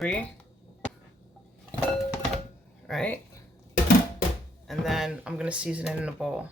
Three. Right? And then I'm gonna season it in a bowl.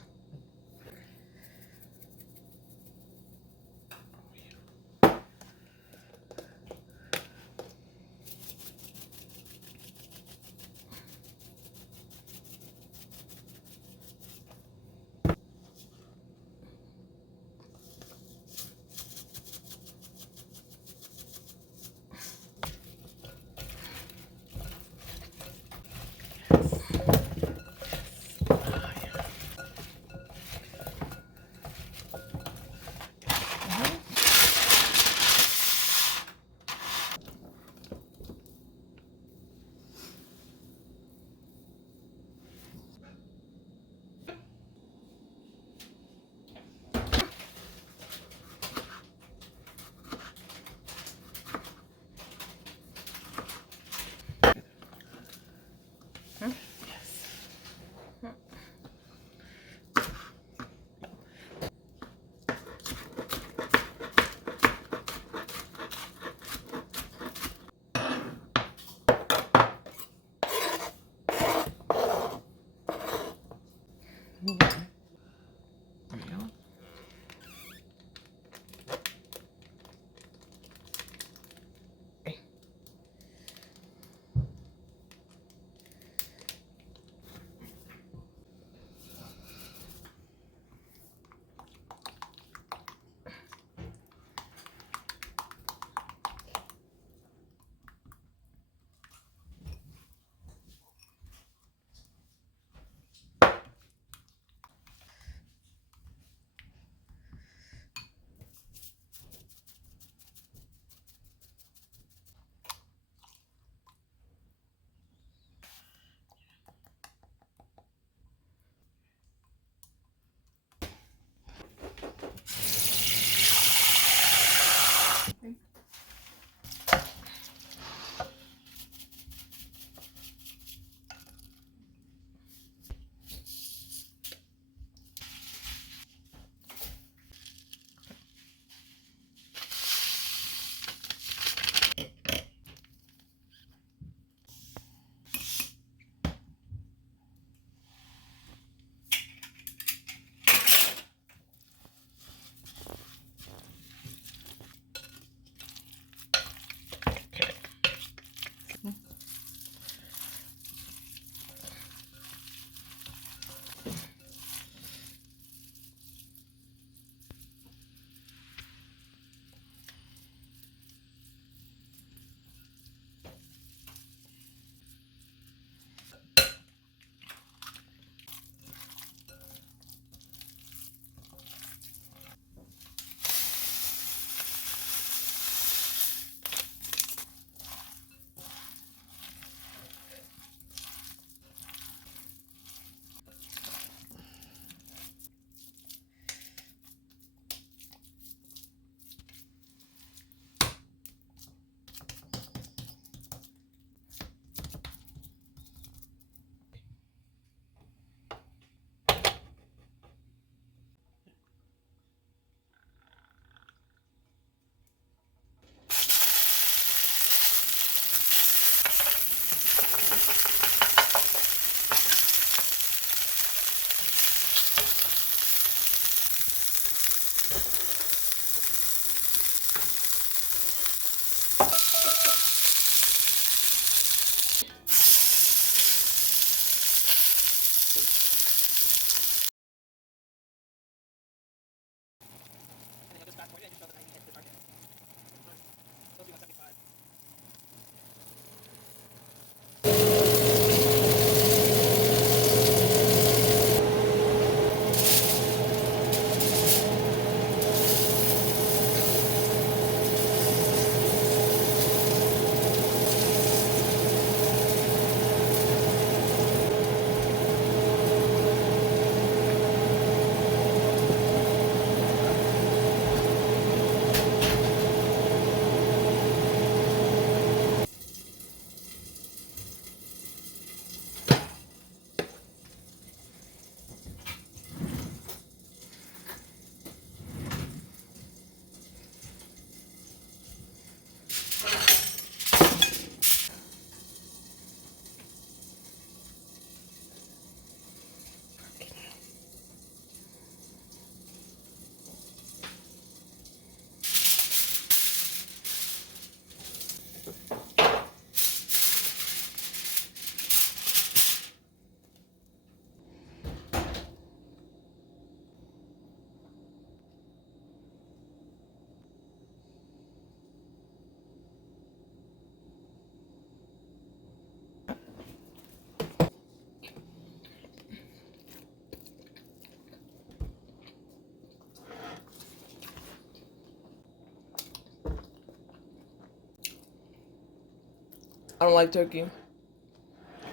I don't like turkey.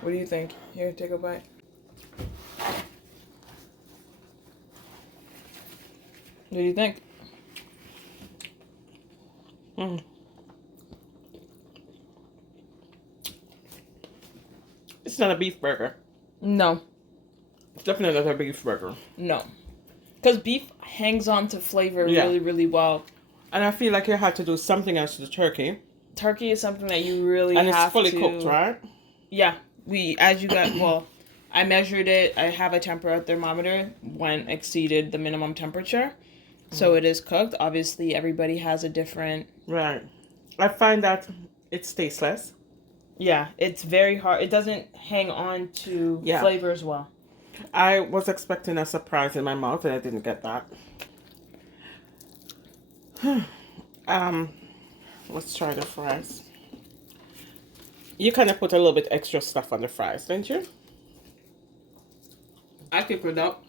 What do you think? Here, take a bite. What do you think? It's not a beef burger. No. It's definitely not a beef burger. No. Because beef hangs on to flavor Yeah. really, really well. And I feel like you had to do something else to the turkey. Turkey is something that you really And have it's fully to... cooked, right? Yeah. As you got... Well, I measured it. I have a temperature thermometer when exceeded the minimum temperature. So it is cooked. Obviously, everybody has a different... Right. I find that it's tasteless. Yeah, it's very hard. It doesn't hang on to flavor as well. I was expecting a surprise in my mouth and I didn't get that. Let's try the fries. You kind of put a little bit extra stuff on the fries, didn't you? I could put up.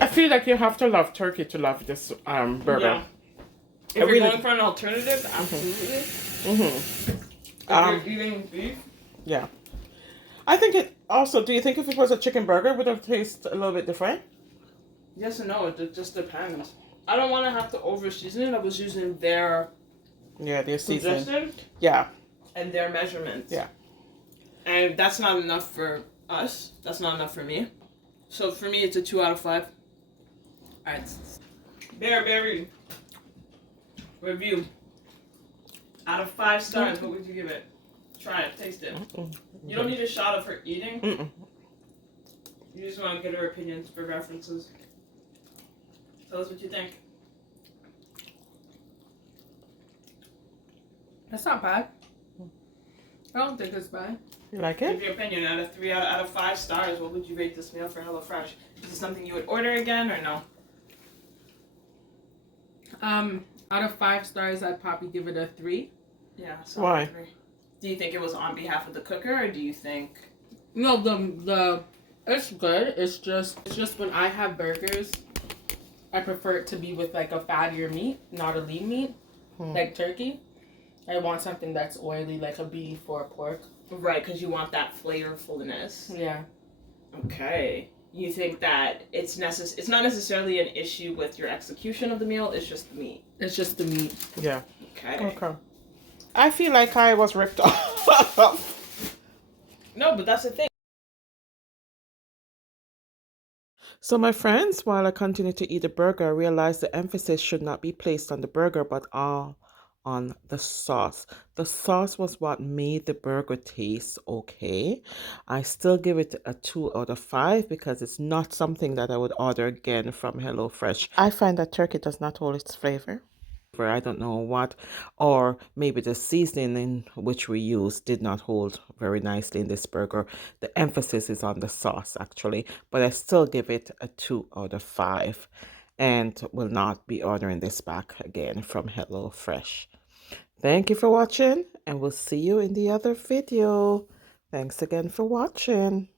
I feel like you have to love turkey to love this burger. Yeah. If you're going for an alternative, absolutely. If you're eating beef. Yeah. I think it also, do you think if it was a chicken burger, would it taste a little bit different? Yes and no, it just depends. I don't want to have to over season it. I was using their seasoning. suggestion Yeah. and their measurements. Yeah. And that's not enough for us. That's not enough for me. So for me, it's a 2 out of 5. All right. Berry review. Out of 5 stars, what would you give it? Try it. Taste it. You don't need a shot of her eating. You just want to get her opinions for references. Tell us what you think. That's not bad. I don't think it's bad. You like Give it? your opinion. Out of 5 stars, what would you rate this meal for HelloFresh? Is it something you would order again or no? Out of 5 stars, I'd probably give it a 3. Yeah. So Why? 3. Do you think it was on behalf of the cooker, or do you think? No, the it's good. It's just when I have burgers, I prefer it to be with like a fattier meat, not a lean meat, like turkey. I want something that's oily, like a beef or a pork. Right, because you want that flavorfulness. Yeah. Okay. You think that it's not necessarily an issue with your execution of the meal, it's just the meat. It's just the meat. Yeah. Okay. I feel like I was ripped off. No, but that's the thing. So my friends, while I continued to eat the burger, I realized the emphasis should not be placed on the burger, but all on the sauce. The sauce was what made the burger taste okay. I still give it a 2 out of 5 because it's not something that I would order again from HelloFresh. I find that turkey does not hold its flavor. I don't know what, or maybe the seasoning in which we use did not hold very nicely in this burger. The emphasis is on the sauce actually, but I still give it a 2 out of 5 and will not be ordering this back again from HelloFresh. Thank you for watching, and we'll see you in the other video. Thanks again for watching.